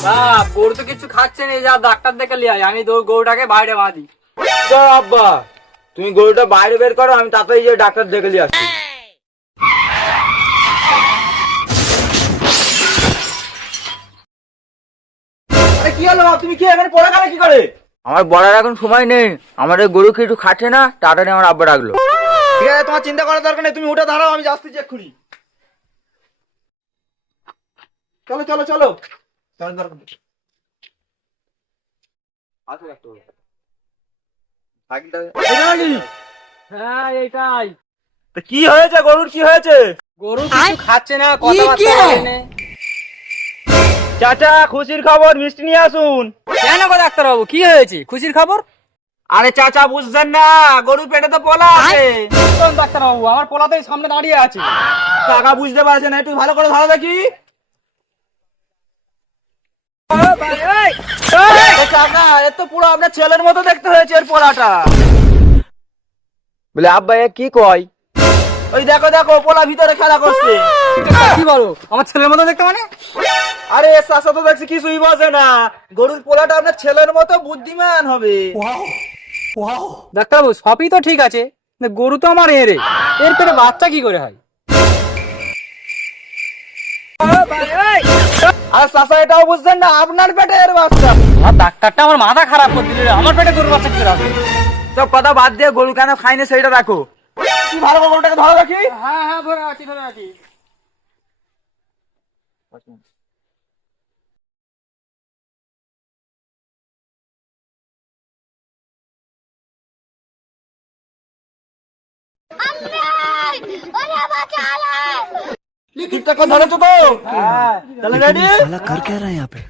গরু তো কিছু খাচ্ছে না, যা ডাক্তার দেখে লিয়ে আয়, আমি গরুটাকে বাইরে বাঁধি। আব্বা তুমি গরুটা বাইরে বের করো, আমি তাড়াতাড়ি যে ডাক্তার দেখে নিয়ে আসছি। আরে কি হলো, তুমি কি এখানে পড়ে গেলে কি করে? আমার বলার এখন সময় নেই, আমাদের গরু কি একটু খাচ্ছে না, তাড়াতাড়ি আমার আব্বা ডাকলো। ঠিক আছে, তোমার চিন্তা করার দরকার নেই, তুমি উঠে দাঁড়াও, আমি যাচ্ছি এক্ষুনি। চলো চলো চলো হ্যাঁ এইটাই। কি হয়েছে গরুর, কি হয়েছে? গরু কিছু খাচ্ছে না, কথাবার্তা বলে না। চাচা খুশির খবর, মিষ্টি নিয়ে আসুন। কেন গো ডাক্তার বাবু, কি হয়েছে? খুশির খবর? আরে চাচা বুঝছেন না, গরুর পেটে তো পোলা আছে। ডাক্তার বাবু, আমার পোলাতেই সামনে দাঁড়িয়ে আছে। কাকা বুঝতে পারছেন না, একটু ভালো করে ধরো দেখি। কাকা এর তো পুরো আপনার ছেলের মতো দেখতে হয়েছে এর পোলাটা। বলে আব্বা এ কি কয়? ওই দেখো দেখো পোলা ভিতরে খেলা করছে। কি বলো, আমার ছেলের মতো দেখতে মানে? আরে চাচা তো দেখছি কিছুই বোঝে না, গরুর পোলাটা আপনার ছেলের মতো বুদ্ধিমান হবে। ডাক্তার বাবু সবই তো ঠিক আছে, গরু তো আমার এর পেটে বাচ্চা কি করে হয়? আর চাচা এটাও বুঝছেন না, আপনার পেটে এর বাচ্চা। আমার ডাক্তারটা আমার মাথা খারাপ করে দিল, আমার পেটে গরু বাচ্চা কি করে আসবে? সব কথা বাদ দিয়ে গরু কেন খাইনি সেইটা দেখো। কি ভালো করে গরুটাকে ধরো দেখি। হ্যাঁ হ্যাঁ ধরে আছি ধরে আছি। ঠিকঠাক করে ধরেছো তো? হ্যাঁ তাহলে রেডি? साला कर क्या रहा है यहाँ पे?